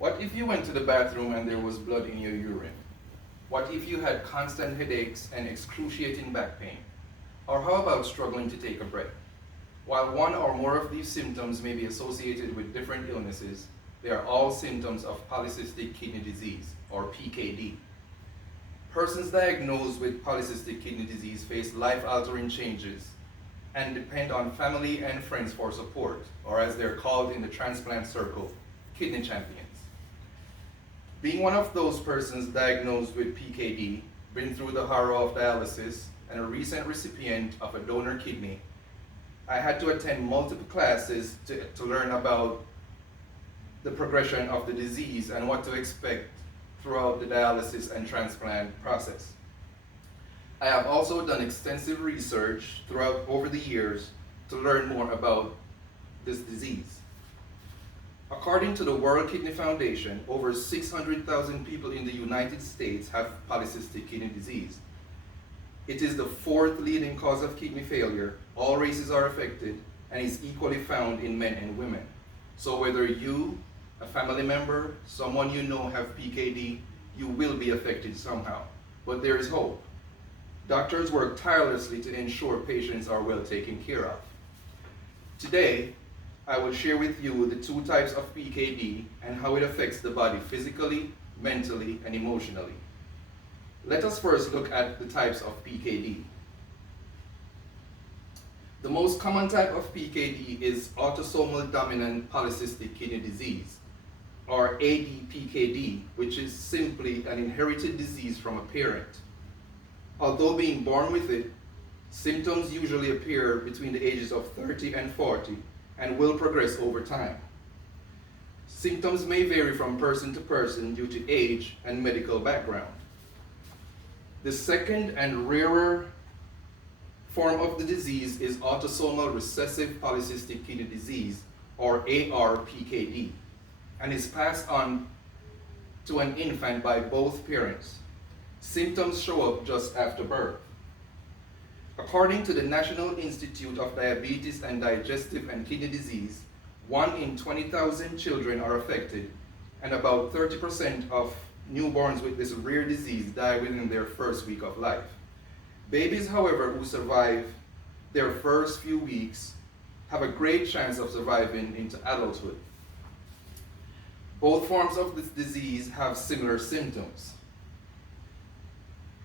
What if you went to the bathroom and there was blood in your urine? What if you had constant headaches and excruciating back pain? Or how about struggling to take a breath? While one or more of these symptoms may be associated with different illnesses, they are all symptoms of polycystic kidney disease, or PKD. Persons diagnosed with polycystic kidney disease face life-altering changes and depend on family and friends for support, or as they're called in the transplant circle, kidney champions. Being one of those persons diagnosed with PKD, been through the horror of dialysis, and a recent recipient of a donor kidney, I had to attend multiple classes to learn about the progression of the disease and what to expect throughout the dialysis and transplant process. I have also done extensive research throughout over the years to learn more about this disease. According to the World Kidney Foundation, over 600,000 people in the United States have polycystic kidney disease. It is the fourth leading cause of kidney failure. All races are affected and is equally found in men and women. So whether you, a family member, someone you know have PKD, you will be affected somehow. But there is hope. Doctors work tirelessly to ensure patients are well taken care of. Today, I will share with you the two types of PKD and how it affects the body physically, mentally, and emotionally. Let us first look at the types of PKD. The most common type of PKD is autosomal dominant polycystic kidney disease, or ADPKD, which is simply an inherited disease from a parent. Although being born with it, symptoms usually appear between the ages of 30 and 40 and will progress over time. Symptoms may vary from person to person due to age and medical background. The second and rarer form of the disease is autosomal recessive polycystic kidney disease, or ARPKD, and is passed on to an infant by both parents. Symptoms show up just after birth. According to the National Institute of Diabetes and Digestive and Kidney Disease, 1 in 20,000 children are affected, and about 30% of newborns with this rare disease die within their first week of life. Babies, however, who survive their first few weeks have a great chance of surviving into adulthood. Both forms of this disease have similar symptoms,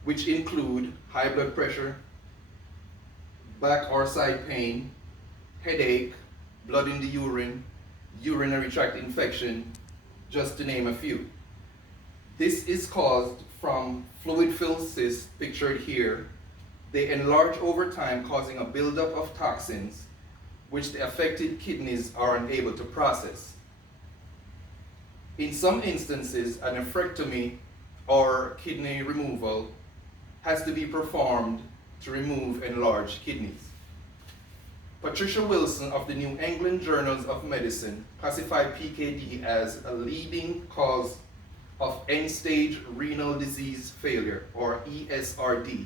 which include high blood pressure, back or side pain, headache, blood in the urine, urinary tract infection, just to name a few. This is caused from fluid-filled cysts pictured here. They enlarge over time, causing a buildup of toxins, which the affected kidneys are unable to process. In some instances, a nephrectomy or kidney removal has to be performed to remove enlarged kidneys. Patricia Wilson of the New England Journals of Medicine classified PKD as a leading cause of end-stage renal disease failure, or ESRD,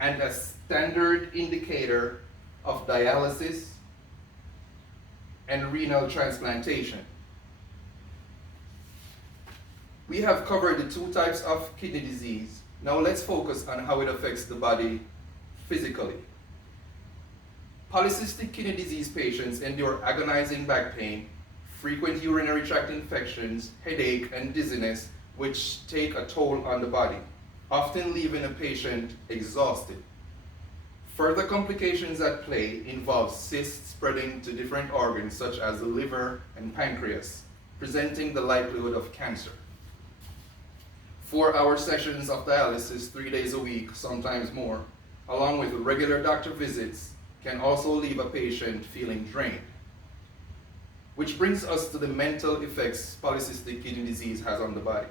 and a standard indicator of dialysis and renal transplantation. We have covered the two types of kidney disease. Now let's focus on how it affects the body physically. Polycystic kidney disease patients endure agonizing back pain, frequent urinary tract infections, headache, and dizziness, which take a toll on the body, often leaving a patient exhausted. Further complications at play involve cysts spreading to different organs such as the liver and pancreas, presenting the likelihood of cancer. 4-hour sessions of dialysis 3 days a week, sometimes more, along with regular doctor visits, can also leave a patient feeling drained. Which brings us to the mental effects polycystic kidney disease has on the body.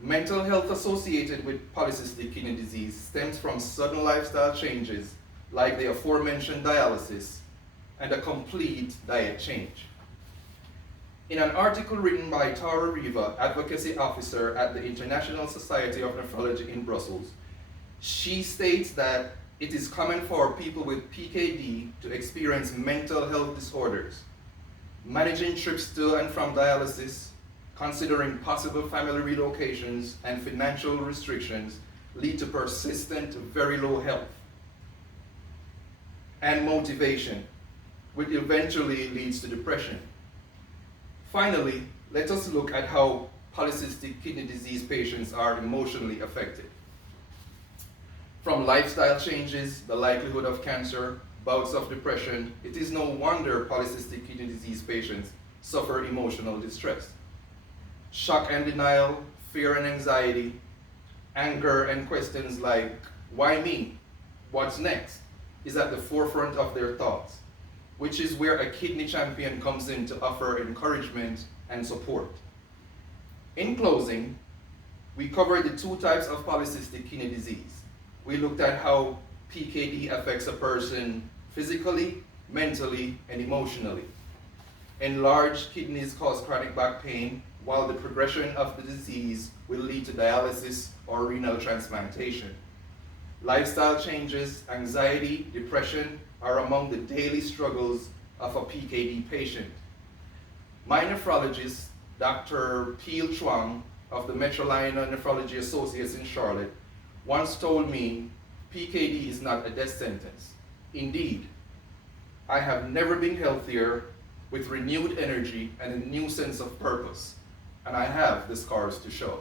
Mental health associated with polycystic kidney disease stems from sudden lifestyle changes like the aforementioned dialysis and a complete diet change. In an article written by Tara Riva, advocacy officer at the International Society of Nephrology in Brussels, she states that it is common for people with PKD to experience mental health disorders, managing trips to and from dialysis, considering possible family relocations and financial restrictions, lead to persistent, very low health and motivation, which eventually leads to depression. Finally, let us look at how polycystic kidney disease patients are emotionally affected. From lifestyle changes, the likelihood of cancer, bouts of depression, it is no wonder polycystic kidney disease patients suffer emotional distress. Shock and denial, fear and anxiety, anger and questions like, why me? What's next? Is at the forefront of their thoughts, which is where a kidney champion comes in to offer encouragement and support. In closing, we covered the two types of polycystic kidney disease. We looked at how PKD affects a person physically, mentally, and emotionally. Enlarged kidneys cause chronic back pain, while the progression of the disease will lead to dialysis or renal transplantation. Lifestyle changes, anxiety, depression are among the daily struggles of a PKD patient. My nephrologist, Dr. Peel Chuang of the Metrolina Nephrology Associates in Charlotte, once told me, PKD is not a death sentence. Indeed, I have never been healthier, with renewed energy and a new sense of purpose, and I have the scars to show.